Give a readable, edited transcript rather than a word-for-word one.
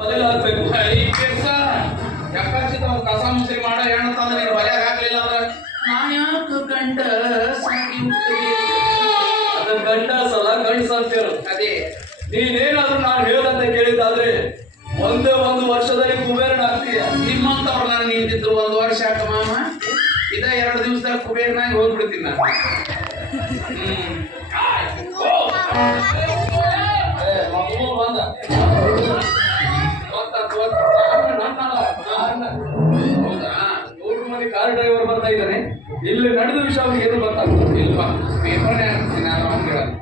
ಬದಲಾಗ್ಬೇಕು ಈ ಕೆಲ್ಸ ಯಾಕಾಚಿತ ಅವ್ರು ಕಸ ಮುಸ್ರಿ ಮಾಡೋ ಹೆಣ್ಣು ತಂದ್ರೆ ನೀನು ಬಲೆಯಾಗ ಹಾಕ್ಲಿಲ್ಲ ಅಂದ್ರೆ ನಾನು ಯಾಕೆ ಗಂಡ ಸಾಕಿ ಅದ ಗಂಡ ಸಲ ಗಂಡ ಸಾಕ್ತೇನು ಅದೇ ನೀನೇನಾದ್ರೂ ನಾನು ಹೇಳಂತ ಕೇಳಿದ್ದಾದ್ರೆ ಒಂದೇ ಒಂದು ವರ್ಷದಲ್ಲಿ ಕುಬೇರನಾಗ್ತೀಯ ನಿಮ್ಮಂತವ್ರು ನಾನು ನಿಂತಿದ್ರು 1 ವರ್ಷ ಯಾಕ ಮಾಮ ಇದ 2 ದಿವಸದಲ್ಲಿ ಕುಬೇರನಾಗಿ ಹೋಗ್ಬಿಡ್ತೀನಿ ನಾನು ಬಂದ ಹೌದಾ 100 ಮಂದಿ ಕಾರ್ ಡ್ರೈವರ್ ಬರ್ತಾ ಇದ್ದಾನೆ ಇಲ್ಲಿ ನಡೆದ ವಿಷಯ ಅವ್ರಿಗೆ ಏನು ಗೊತ್ತಾಗ್ತದೆ ಇಲ್ವಾ ಪೇಪರ್ನೇ ಆಗ್ತೀನಿ ನಾನು ಅವ್ನು ಹೇಳೋದು